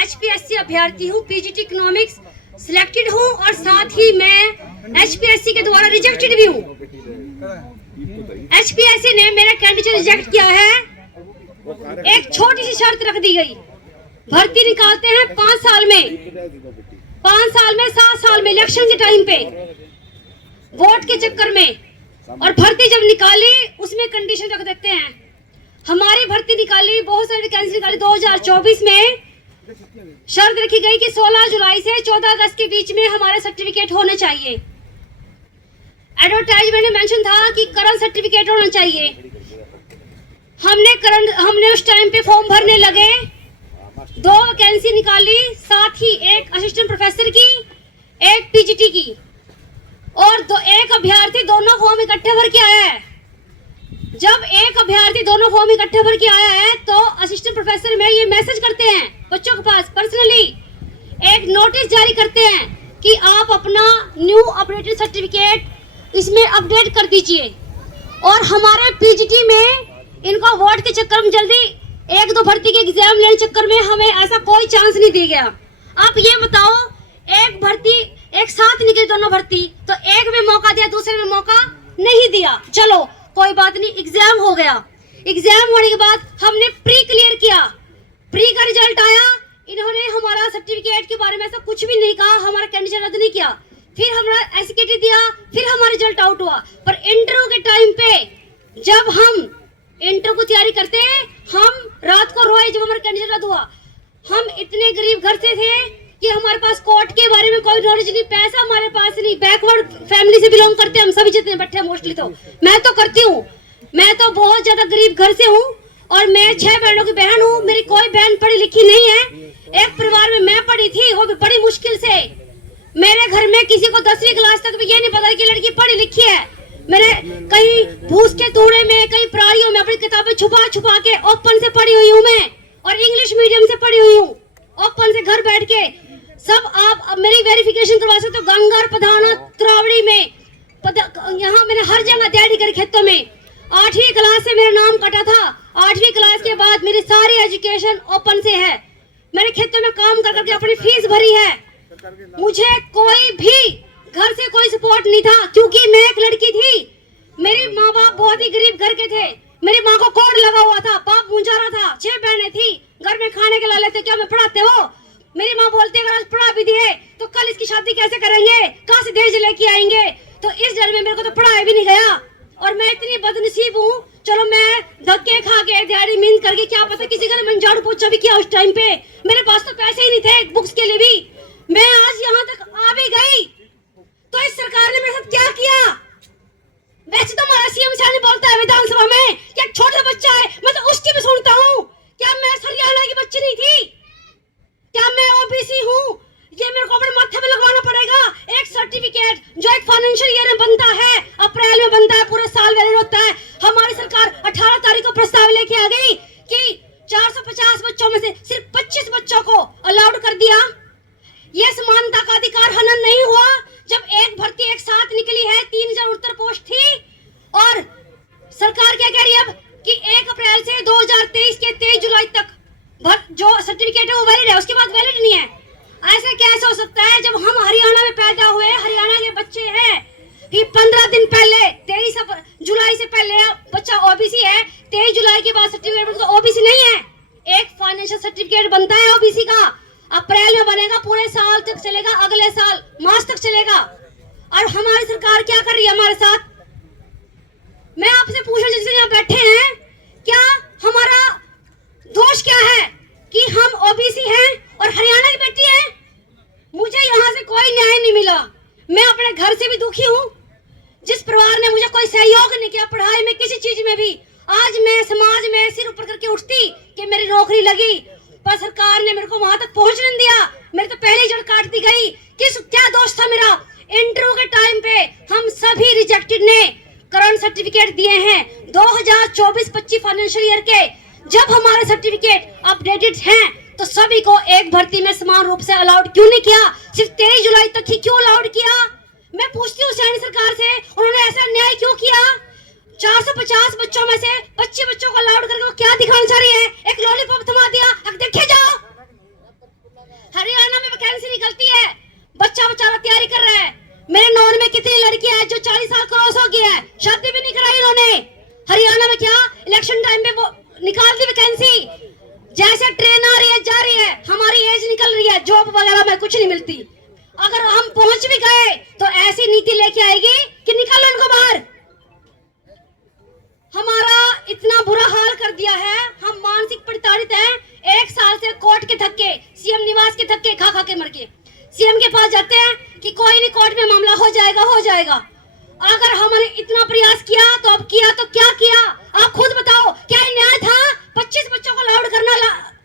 HPSC अभ्यर्थी हूँ, PGT economics selected हूँ और साथ ही मैं HPSC के द्वारा रिजेक्टेड भी हूँ। HPSC ने मेरा कैंडिडेट रिजेक्ट किया है। एक छोटी सी शर्त रख दी गई, भर्ती निकालते हैं 5 साल में, 7 साल में इलेक्शन के टाइम पे वोट के चक्कर में, और भर्ती जब निकाली उसमें कंडीशन रख देते हैं। हमारी भर्ती निकाली, बहुत सारी वैकेंसी निकाली 2024 में, शर्त रखी गई कि 16 जुलाई से 14 अगस्त के बीच में हमारे सर्टिफिकेट होने चाहिए। एडवर्टाइजमेंट में मेंशन था कि करंट सर्टिफिकेट होना चाहिए। हमने उस टाइम पे फॉर्म भरने लगे, 2 वैकेंसी निकाली, साथ ही एक असिस्टेंट प्रोफेसर की, एक पीजीटी की, और एक अभ्यर्थी दोनों फॉर्म इकट्ठे भर के आया है। जब एक अभ्यर्थी दोनों फॉर्म इकट्ठे भर के आया है तो असिस्टेंट प्रोफेसर में ये मैसेज करते हैं बच्चों के पास, पर्सनली एक नोटिस जारी करते हैं कि आप अपना न्यू अपडेटेड सर्टिफिकेट इसमें अपडेट कर दीजिए। और हमारे पीजीटी में इनको वोट के चक्कर में जल्दी 1-2 भर्ती के एग्जाम लेने चक्कर में हमें ऐसा कोई चांस नहीं दिया गया। आप ये बताओ, एक भर्ती एक साथ निकली दोनों भर्ती, तो एक में मौका दिया, दूसरे में मौका नहीं दिया। चलो कोई बात नहीं, एग्जाम हो गया। एग्जाम होने के बाद हमने प्री क्लियर किया, प्री का रिजल्ट आया, इन्होंने हमारा सर्टिफिकेट के बारे में ऐसा कुछ भी नहीं कहा, हमारा कैंडिडेट रद्द नहीं किया। फिर हमारा एसकेटी दिया, फिर हमारा रिजल्ट आउट हुआ। पर इंटरव्यू के टाइम पे जब हम इंटरव्यू की तैयारी करते, हम रात को रोए जब हमारा कैंडिडेट रद्द हुआ। हम इतने गरीब घर से थे कि हमारे पास कोर्ट के बारे में कोई नॉलेज नहीं, पैसा हमारे पास नहीं, बैकवर्ड फैमिली से बिलोंग करते हैं हम सभी जितने बैठे हैं मोस्टली। तो मैं तो करती हूँ, मैं तो बहुत ज्यादा गरीब घर से हूँ और मैं 6 बहनों की बहन हूँ। मेरी कोई बहन पढ़ी लिखी नहीं है। एक परिवार में मैं पढ़ी थी, वो भी बड़ी मुश्किल से। मेरे घर में किसी को 10वीं क्लास तक भी ये नहीं पता कि लड़की पढ़ी लिखी है। मेरे कहीं भूस के तूड़े में, कहीं प्राड़ियों में अपनी किताबें छुपा छुपा के ओपन से पढ़ी हुई हूँ मैं, और इंग्लिश मीडियम से पढ़ी हुई हूँ, ओपन से घर बैठ के। सब आप मेरी वेरिफिकेशन करवा सकते हो, गंगार पधाना त्रावड़ी में, यहाँ मैंने हर जगह तैयारी करी खेतों में। 8वीं क्लास से मेरा नाम कटा था, 8वीं क्लास के बाद मेरी सारी एजुकेशन ओपन से है। मैंने खेतों में काम कर करके अपनी फीस भरी है। मुझे कोई भी घर से कोई सपोर्ट नहीं था, क्योंकि मैं एक लड़की थी। मेरे माँ बाप बहुत ही गरीब घर के थे। मेरी माँ को कोड लगा हुआ था, बाप मुंजारा था, 6 बहनें थी, घर में खाने के लाले थे, क्या मैं पढ़ाते हो? मेरी माँ बोलती है अगर आज पढ़ा भी दिए तो कल इसकी शादी कैसे करेंगे, कहाँ से दहेज लेके आएंगे? तो इस डर में मेरे को तो पढ़ाया भी नहीं गया। और मैं इतनी बदनसीब हूँ, चलो मैं धक्के खा के दिहाड़ी मीन करके, क्या पता किसी का मैंने झाड़ू पोछा भी किया उस टाइम पे। मेरे पास तो पैसे ही नहीं थे बुक्स के लिए भी। मैं आज यहाँ तक आ भी गई तो इस सरकार ने मेरे साथ क्या किया? वैसे तो हमारा सीएम साहब बोलता है विधानसभा में कि एक छोटा बच्चा है, मैं तो उसकी भी सुनता हूँ। क्या मैं हरियाणा की बच्ची नहीं थी? क्या मैं ओबीसी हूँ? ये मेरे को अपने माथे पे लगवाना पड़ेगा। एक सर्टिफिकेट जो एक फाइनेंशियल ईयर में बनता है, अप्रैल में बनता है, पूरे साल वैलिड होता है। हमारी सरकार 18 तारीख को प्रस्ताव लेके आ गई कि 450 बच्चों में से सिर्फ 25 बच्चों को अलाउड कर दिया। ये समानता का अधिकार हनन नहीं हुआ। जब एक भर्ती एक साथ निकली है, 3069 पोस्ट थी, और सरकार क्या कह रही है अब कि 1 अप्रैल से 2023 के 23 जुलाई तक जो सर्टिफिकेट है वो वैलिड है, उसके बाद वैलिड नहीं है। ऐसे कैसे हो सकता है जब हम हरियाणा में पैदा हुए, हरियाणा के बच्चे हैं? ये 15 दिन पहले 23 जुलाई से पहले बच्चा ओबीसी है, 23 जुलाई के बाद सर्टिफिकेट तो ओबीसी नहीं है। एक फाइनेंशियल सर्टिफिकेट बनता है ओबीसी का, अप्रैल में बनेगा, पूरे साल तक चलेगा, अगले साल मार्च तक चलेगा। और हमारी सरकार क्या कर रही है हमारे साथ? मैं आपसे पूछना, जिससे यहाँ बैठे हैं, क्या हमारा दोष क्या है कि हम ओबीसी हैं और हरियाणा की बेटी है? मुझे यहाँ से कोई न्याय नहीं मिला। मैं अपने घर से भी दुखी हूँ, जिस परिवार ने मुझे कोई सहयोग नहीं किया पढ़ाई में, किसी चीज में भी। आज मैं समाज में सिर ऊपर करके उठती कि मेरी नौकरी लगी, पर सरकार ने मेरे को वहां तक पहुंचने नहीं दिया। मेरे तो पहले ही जड़ काट दी गई। क्या दोष था मेरा? इंटरव्यू के टाइम पे हम सभी रिजेक्टेड ने करंट सर्टिफिकेट दिए हैं 2024-25 फाइनेंशियल ईयर के। जब हमारे सर्टिफिकेट अपडेटेड हैं तो सभी को एक भर्ती में समान रूप से अलाउड क्यों नहीं किया? सिर्फ 23 जुलाई तक ही क्यों अलाउड किया? मैं पूछती हूँ सैनी सरकार से, उन्होंने ऐसा न्याय क्यों किया? 450 बच्चों में से 25 बच्चों को अलाउड करके वो क्या दिखाना चाह रही है? एक लॉलीपॉप थमा दिया, अब देखे जाओ। भर्ती। अगर हम पहुंच भी गए तो ऐसी नीति लेके आएगी कि निकालो इनको बाहर। हमारा इतना बुरा हाल कर दिया है, हम मानसिक प्रताड़ित हैं। 1 साल से कोर्ट के धक्के, सीएम निवास के धक्के खा खा के मर के सीएम के पास जाते हैं कि कोई नहीं, कोर्ट में मामला हो जाएगा हो जाएगा। अगर हमने इतना प्रयास किया तो अब किया तो क्या किया? आप खुद बताओ, क्या ये न्याय था? 25 बच्चों को अलाउड करना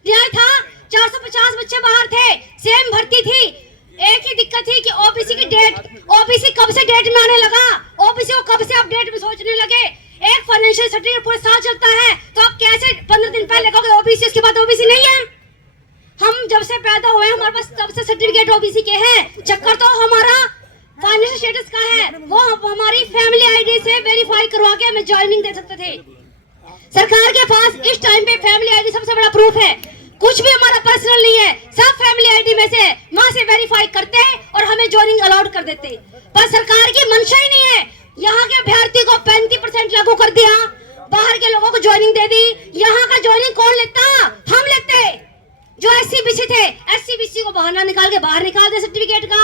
न्याय था? 450 बच्चे बाहर थे, सेम भर्ती थी। एक ही दिक्कत थी कि ओबीसी की डेट, ओबीसी कब से डेट में आने लगा, ओबीसी को कब से आप डेट में सोचने लगे। एक फाइनेंशियल सर्टिफिकेट पूरे साल चलता है तो आप कैसे 15 दिन पहले कहोगे ओबीसी, उसके बाद ओबीसी नहीं है? हम जब से पैदा हुए हमारे पास तब से सर्टिफिकेट ओबीसी के हैं। चक्कर तो हमारा फाइनेंशियल स्टेटस का है, वो हमारी फैमिली आईडी से वेरीफाई करवा के हमें ज्वाइनिंग दे सकते थे। सरकार के पास इस टाइम पे फैमिली आईडी सबसे बड़ा प्रूफ है। कुछ भी हमारा पर्सनल नहीं है, सब फैमिली आईडी में से माँ से वेरीफाई करते और हमें ज्वाइनिंग अलाउड कर देते। पर सरकार की मंशा ही नहीं है। यहाँ के अभ्यर्थी को 35% लागू कर दिया, बाहर के लोगों को ज्वाइनिंग दे दी। यहाँ का ज्वाइनिंग कौन लेता? हम लेते। जो एससी बीसी थे, एससी बीसी को बहाना निकाल के बाहर निकाल दे सर्टिफिकेट का।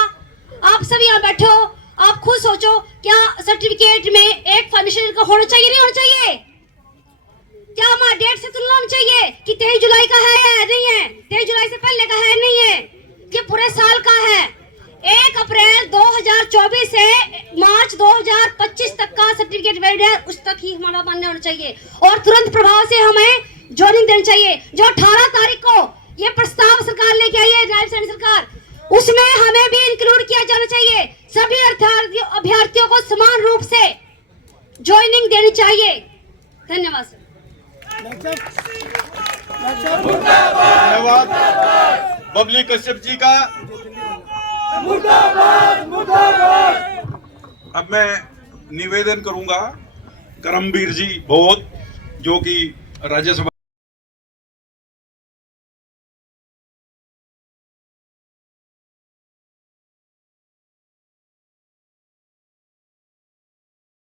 आप सब यहाँ बैठे हो, आप खुद सोचो, क्या सर्टिफिकेट में एक फाइनेंशियल का होना चाहिए, नहीं होना चाहिए? क्या हमारा डेट से तुलना होनी चाहिए कि 23 जुलाई का है या नहीं है, 23 जुलाई से पहले का है नहीं है, ये पूरे साल का है। 1 अप्रैल 2024 से मार्च 2025 तक का सर्टिफिकेट वैलिड है, उस तक ही हमारा मान्य होना चाहिए और तुरंत प्रभाव से हमें ज्वाइनिंग देनी चाहिए। जो 18 तारीख को ये प्रस्ताव सरकार लेके आई है, नायब सैनिक सरकार, उसमें हमें भी इंक्लूड किया जाना चाहिए। सभी अभ्यर्थियों को समान रूप से ज्वाइनिंग देनी चाहिए। धन्यवाद सर। धन्यवाद बबली कश्यप जी का। अब मैं निवेदन करूंगा करमवीर जी बहुत, जो कि राज्यसभा